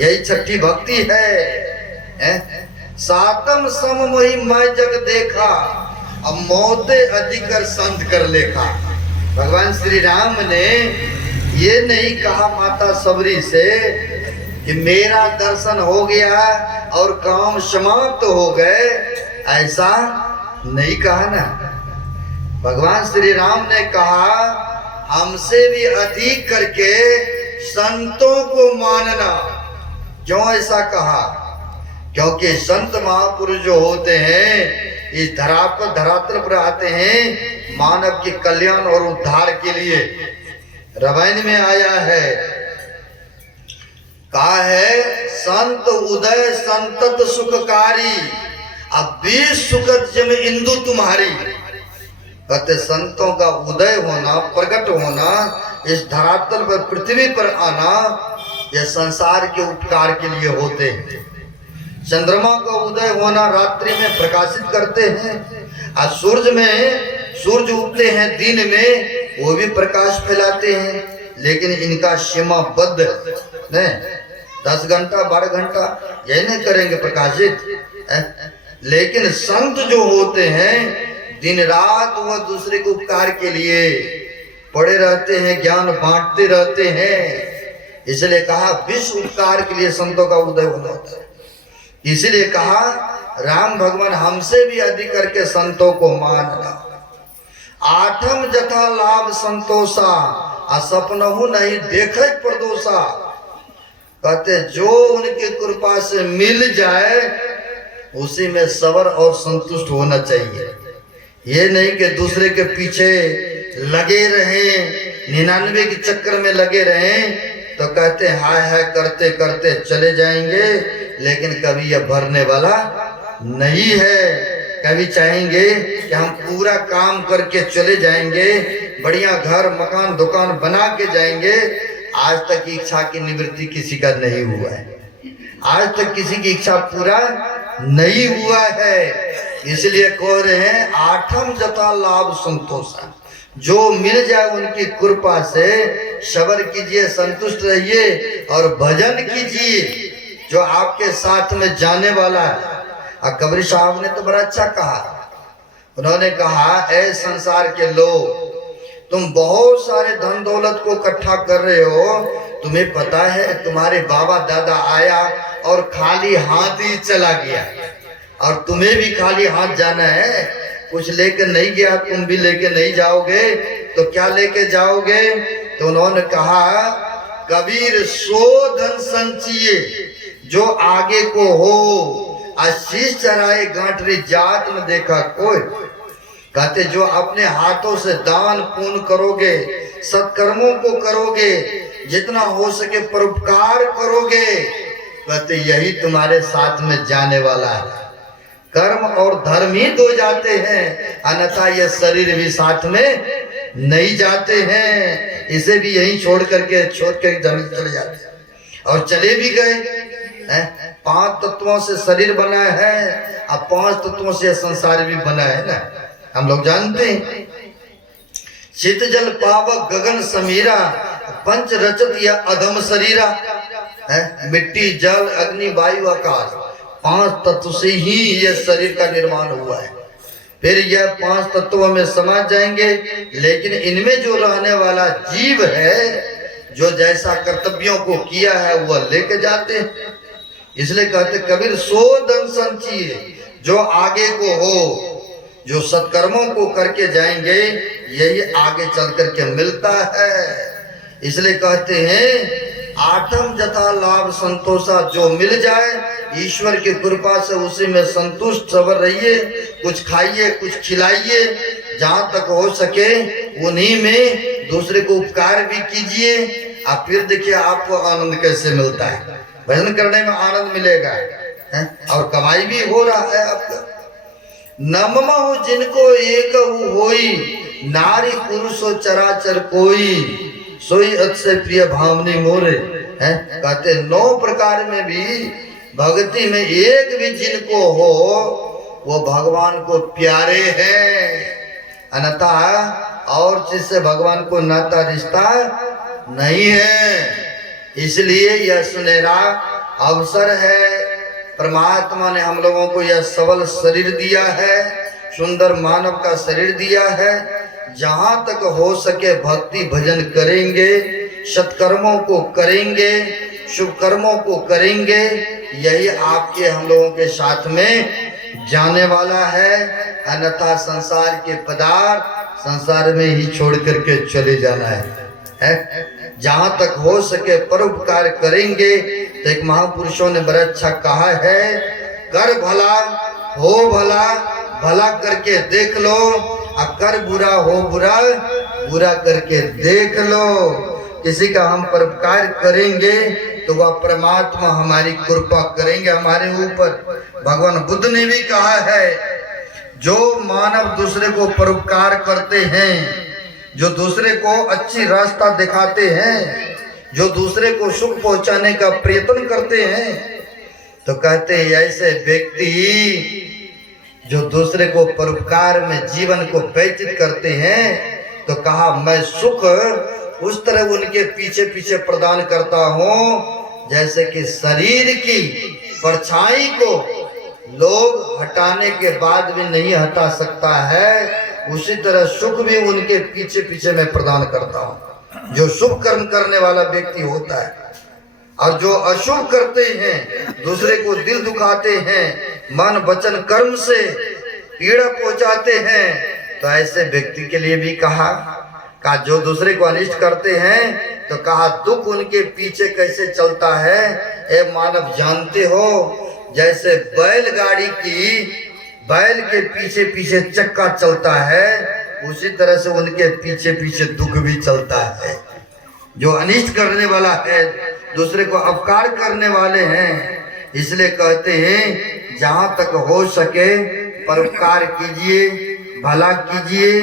यही छठी भक्ति है। सातम सम मोहि मैं जग देखा, अब मौते अधिकर संत कर लेखा। भगवान श्री राम ने ये नहीं कहा माता सबरी से कि मेरा दर्शन हो गया और काम समाप्त हो गए, ऐसा नहीं कहा ना। भगवान श्री राम ने कहा हमसे भी अधिक करके संतों को मानना। क्यों ऐसा कहा? क्योंकि संत महापुरुष जो होते हैं इस धरातल पर आते हैं मानव के कल्याण और उद्धार के लिए। रामायण में आया है, कहा है संत उदय संतत सुखकारी, अब 20 सुखद जम इंदु तुम्हारी। कहते संतों का उदय होना, प्रकट होना, इस धरातल पर पृथ्वी पर आना, यह संसार के उपकार के लिए होते हैं। चंद्रमा का उदय होना, रात्रि में प्रकाशित करते हैं, और सूर्य उगते हैं दिन में, वो भी प्रकाश फैलाते हैं, लेकिन इनका सीमाबद्ध नहीं, 10 घंटा 12 घंटा यही नहीं करेंगे प्रकाशित। लेकिन संत जो होते हैं दिन रात वह दूसरे के उपकार के लिए पड़े रहते हैं, ज्ञान बांटते रहते हैं। इसलिए कहा विश्व उपकार के लिए संतों का उदय होना होता है। इसीलिए कहा राम भगवान हमसे भी अधिक करके संतों को मानना। आठम जथा लाभ संतोषा, असपनहु नहीं देखे प्रदोषा। कहते जो उनकी कृपा से मिल जाए उसी में सबर और संतुष्ट होना चाहिए। ये नहीं कि दूसरे के पीछे लगे रहें, 99 के चक्कर में लगे रहें, तो कहते हाय हाय करते करते चले जाएंगे, लेकिन कभी यह भरने वाला नहीं है। कभी चाहेंगे कि हम पूरा काम करके चले जाएंगे, बढ़िया घर मकान दुकान बना के जाएंगे। आज तक इच्छा की निवृत्ति किसी का नहीं हुआ है, आज तक किसी की इच्छा पूरा नहीं हुआ है। इसलिए कह रहे हैं आठम जता लाभ संतोषा, जो मिल जाए उनकी कृपा से सबर कीजिए, संतुष्ट रहिए और भजन कीजिए जो आपके साथ में जाने वाला है। और कबीर साहब ने तो बड़ा अच्छा कहा, उन्होंने कहा ऐ संसार के लोग, तुम बहुत सारे धन दौलत को इकट्ठा कर रहे हो, तुम्हें पता है तुम्हारे बाबा दादा आया और खाली हाथ ही चला गया, और तुम्हें भी खाली हाथ जाना है। कुछ लेकर नहीं गया, तुम भी लेके नहीं जाओगे, तो क्या लेके जाओगे? तो उन्होंने कहा कबीर सो धन संचिए जो आगे को हो, आशीष चराए गांठरी जात में देखा कोई। कहते जो अपने हाथों से दान पुण्य करोगे, सत्कर्मों को करोगे, जितना हो सके परोपकार करोगे, कहते यही तुम्हारे साथ में जाने वाला है। कर्म और धर्म ही दो जाते हैं, अन्यथा यह शरीर भी साथ में नहीं जाते हैं। इसे भी यही छोड़ करके जमीन चले जाते हैं, और चले भी गए हैं। 5 तत्वों से शरीर बना है, अब 5 तत्वों से संसार भी बना है ना, हम लोग जानते हैं। चित जल पावक गगन समीरा, पंच रचत या अधम शरीरा है। मिट्टी जल अग्नि वायु आकाश, 5 तत्व से ही यह शरीर का निर्माण हुआ है। फिर यह 5 तत्वों में समा जाएंगे, लेकिन इनमें जो रहने वाला जीव है, जो जैसा कर्तव्यों को किया है वह लेके जाते हैं। इसलिए कहते कबीर सो धन संचिए जो आगे को हो, जो सत्कर्मों को करके जाएंगे यही आगे चल करके मिलता है। इसलिए कहते हैं आठम जथा लाभ संतोषा, जो मिल जाए ईश्वर की कृपा से उसी में संतुष्ट सबर रहिए, कुछ खाइए कुछ खिलाइए, जहाँ तक हो सके उन्हीं में दूसरे को उपकार भी कीजिए। आप फिर देखिए आपको आनंद कैसे मिलता है, भजन करने में आनंद मिलेगा है? और कमाई भी हो रहा है आपका। नममा हो जिनको एक होई, नारी पुरुष हो चराचर कोई, सोई अतिशय प्रिय भावनी मोरे है। कहते 9 प्रकार में भी भक्ति में एक भी जिनको हो वो भगवान को प्यारे हैं, अन्यथा और चीज से भगवान को नाता रिश्ता नहीं है। इसलिए यह सुनहरा अवसर है, परमात्मा ने हम लोगों को यह सबल शरीर दिया है, सुंदर मानव का शरीर दिया है। जहाँ तक हो सके भक्ति भजन करेंगे, सत्कर्मों को करेंगे, शुभ कर्मों को करेंगे, यही आपके हम लोगों के साथ में जाने वाला है। अन्यथा संसार के पदार्थ संसार में ही छोड़ करके चले जाना है। जहाँ तक हो सके परोपकार करेंगे। तो एक महापुरुषों ने बड़ा अच्छा कहा है, कर भला हो भला, भला करके देख लो, और कर बुरा हो बुरा, बुरा करके देख लो। किसी का हम परोपकार करेंगे तो वह परमात्मा हमारी कृपा करेंगे हमारे ऊपर। भगवान बुद्ध ने भी कहा है, जो मानव दूसरे को परोपकार करते हैं, जो दूसरे को अच्छी रास्ता दिखाते हैं, जो दूसरे को सुख पहुंचाने का प्रयत्न करते हैं, तो कहते हैं ऐसे व्यक्ति जो दूसरे को परोपकार में जीवन को व्यतीत करते हैं, तो कहा मैं सुख उस तरह उनके पीछे पीछे प्रदान करता हूँ जैसे कि शरीर की परछाई को लोग हटाने के बाद भी नहीं हटा सकता है, उसी तरह सुख भी उनके पीछे पीछे मैं प्रदान करता हूँ। जो शुभ कर्म करने वाला व्यक्ति होता है, और जो अशुभ करते हैं, दूसरे को दिल दुखाते हैं, मन वचन कर्म से पीड़ा पहुंचाते हैं, तो ऐसे व्यक्ति के लिए भी कहा जो दूसरे को अनिष्ट करते हैं तो कहा दुख उनके पीछे कैसे चलता है। ए मानव जानते हो, जैसे बैलगाड़ी की बैल के पीछे पीछे चक्का चलता है, उसी तरह से उनके पीछे पीछे दुख भी चलता है। जो अनिष्ट करने वाला है, दूसरे को अपकार करने वाले हैं। इसलिए कहते हैं जहां तक हो सके परोपकार कीजिए, भला कीजिए,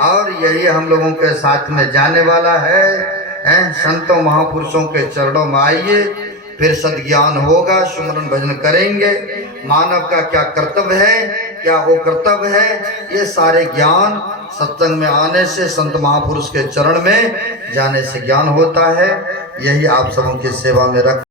और यही हम लोगों के साथ में जाने वाला है। संतों महापुरुषों के चरणों में आइए, फिर सद्ज्ञान होगा, सुमरन भजन करेंगे। मानव का क्या कर्तव्य है, क्या वो कर्तव्य है, ये सारे ज्ञान सत्संग में आने से, संत महापुरुष के चरण में जाने से ज्ञान होता है। यही आप सबों की सेवा में रख